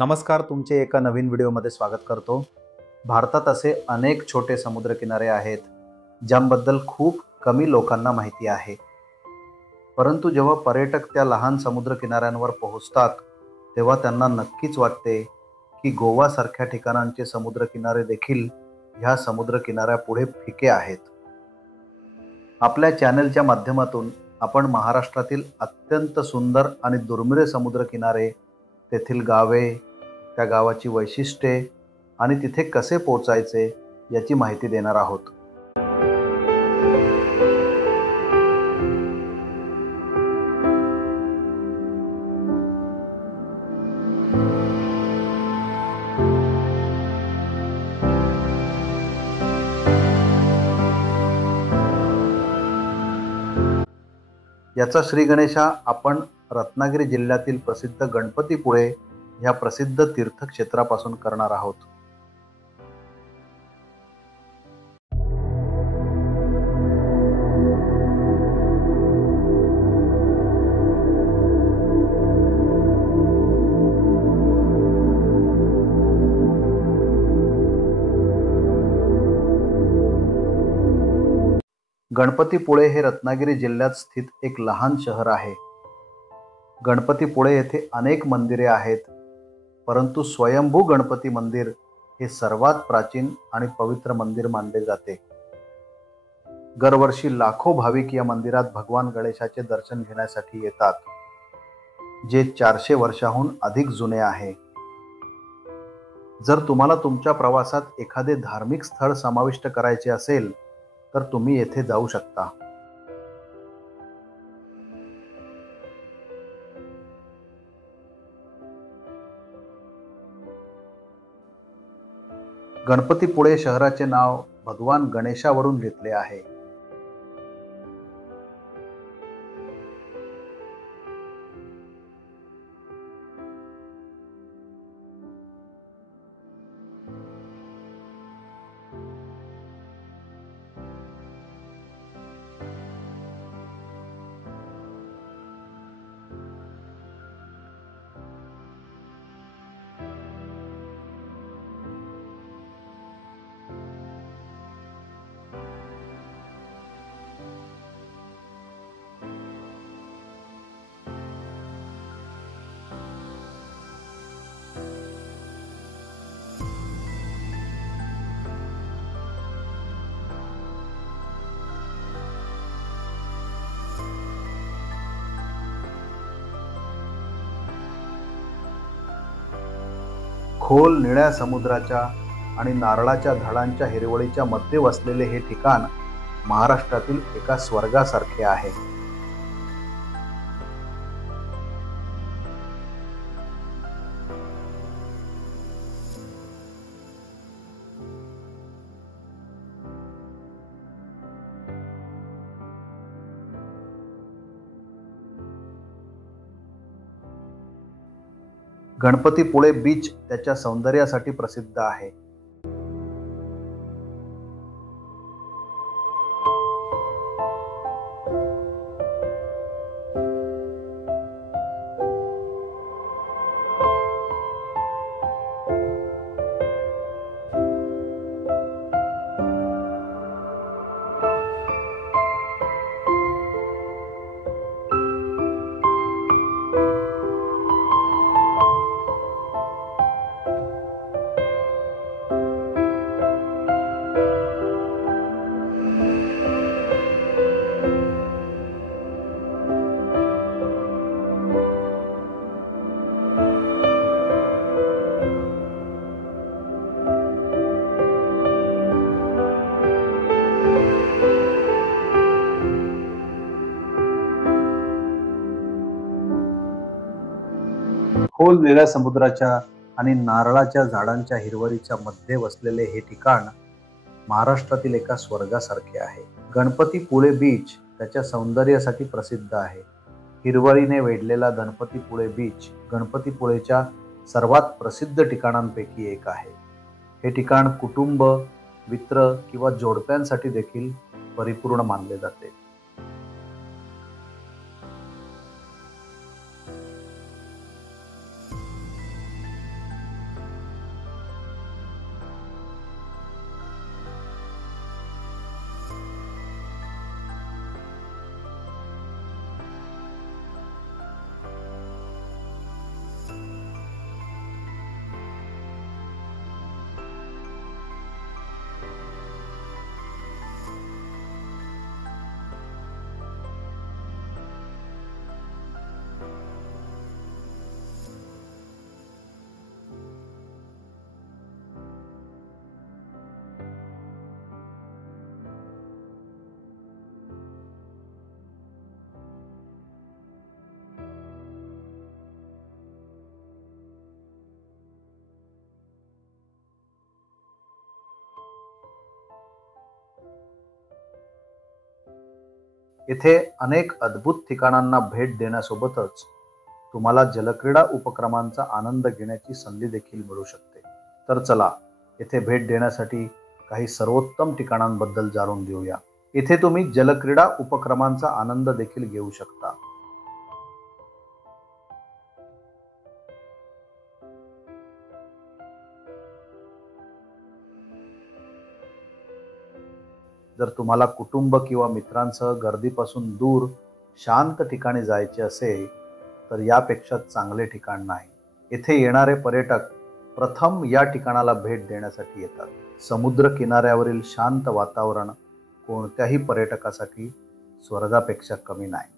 नमस्कार, तुमचे एका नवीन व्हिडिओमध्ये स्वागत करतो। भारतात असे अनेक छोटे समुद्रकिनारे आहेत ज्यांबद्दल खूप कमी लोकांना माहिती आहे। परंतु जेव्हा पर्यटक त्या लहान समुद्रकिनाऱ्यांवर पोहोचतात तेव्हा त्यांना नक्कीच वाटते की गोवासारख्या ठिकाणांचे समुद्रकिनारे देखील ह्या समुद्रकिनाऱ्यापुढे फिके आहेत। आपल्या चॅनलच्या माध्यमातून आपण महाराष्ट्रातील अत्यंत सुंदर आणि दुर्मिळ समुद्रकिनारे, तेथील गावे, त्या गावाची वैशिष्ट्ये आणि तिथे कसे पोहोचायचे याची माहिती देणार आहोत। याचा श्रीगणेशा आपण रत्नागिरी जिल्ह्यातील प्रसिद्ध गणपतीपुळे ह्या प्रसिद्ध तीर्थक्षेत्रापासून करणार आहोत। गणपतीपुळे हे रत्नागिरी जिल्ह्यात स्थित एक लहान शहर आहे। गणपतीपुळे येथे अनेक मंदिरे आहेत, परंतु स्वयंभू गणपती मंदिर हे सर्वात प्राचीन आणि पवित्र मंदिर मानले जाते। दरवर्षी लाखो भाविक या मंदिरात भगवान गणेशाचे दर्शन घेण्यासाठी येतात, जे 400 वर्षांहून अधिक जुने आहे। जर तुम्हाला तुमच्या प्रवासात एखादे धार्मिक स्थळ समाविष्ट करायचे असेल तर तुम्ही येथे जाऊ शकता। गणपतीपुळे शहराचे नाव भगवान गणेशावरून घेतले आहे। खोल निळ्या समुद्राच्या आणि नारळाच्या झाडांच्या हिरवळीच्या मध्ये वसलेले हे ठिकाण महाराष्ट्रातील एका स्वर्गासारखे आहे। गणपतीपुळे बीच त्याच्या सौंदर्यासाठी प्रसिद्ध आहे। खोल निळ्या समुद्राच्या आणि नारळाच्या झाडांच्या हिरवळीच्या मध्ये वसलेले हे ठिकाण महाराष्ट्रातील एका स्वर्गासारखे आहे। गणपतीपुळे बीच त्याच्या सौंदर्यासाठी प्रसिद्ध आहे। हिरवळीने वेढलेला गणपतीपुळे बीच गणपतीपुळेच्या सर्वात प्रसिद्ध ठिकाणांपैकी एक आहे। हे ठिकाण कुटुंब, मित्र किंवा जोडप्यांसाठी देखील परिपूर्ण मानले जाते। येथे अनेक अद्भुत ठिकाणांना भेट देण्यासोबतच तुम्हाला जलक्रीडा उपक्रमांचा आनंद घेण्याची संधी देखील मिळू शकते। तर चला येथे भेट देण्यासाठी काही सर्वोत्तम ठिकाणांबद्दल जाणून घेऊया। येथे तुम्ही जलक्रीडा उपक्रमांचा आनंद देखील घेऊ शकता। जर तुम्हाला कुटुंब किंवा मित्रांसह गर्दीपासून दूर शांत ठिकाणी जायचे असेल तर यापेक्षा चांगले ठिकाण नाही। येथे येणारे पर्यटक प्रथम या ठिकाणाला भेट देण्यासाठी येतात। समुद्र किनाऱ्यावरील शांत वातावरण कोणत्याही पर्यटकासाठी स्वर्गापेक्षा कमी नाही।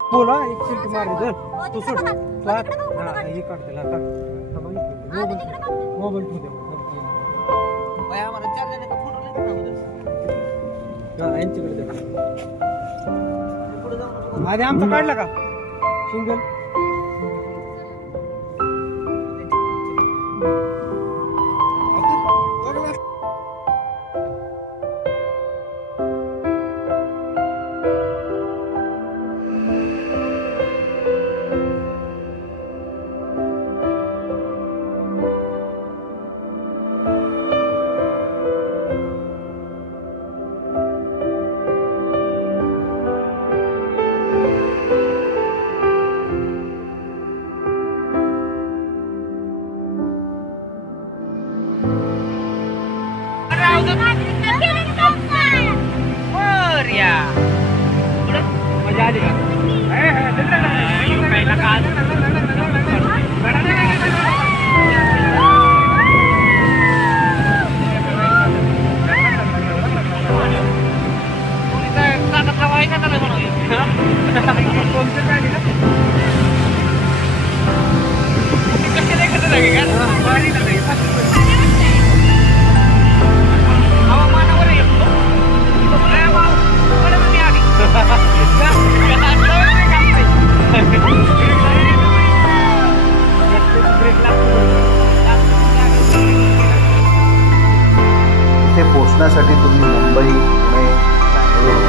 बोला एक शिल्ट मार इधर तू सोड काट हां हे काट त्याला काट मोबाईल ठेव दे भाई हमारा चार जने का फोटो लेना उधर हां यांच्याकडे दे पुढे जाऊ आधी आमचा काढला का सिंगल मजा आली का इथे पोहोचण्यासाठी तुम्ही मुंबई, पुणे, बँगलोर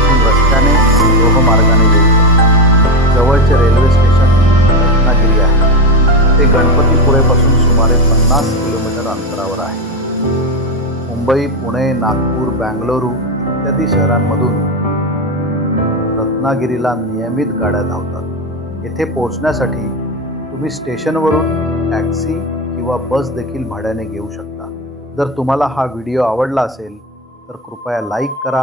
इथून रस्त्याने लोहमार्गाने येऊ शकता। जवळचे रेल्वे स्टेशन रत्नागिरी आहे। ते गणपतीपुळेपासून सुमारे 50 किलोमीटर अंतरावर आहे। मुंबई, पुणे, नागपूर, बँगलोरू इत्यादी शहरांमधून रत्नागिरीला नियमित गाड्या धावतात। येथे पोहोचण्यासाठी तुम्ही स्टेशनवरून टॅक्सी किंवा बस देखील भाड्याने घेऊ शकता। जर तुम्हाला हा व्हिडिओ आवडला असेल तर कृपया लाईक करा,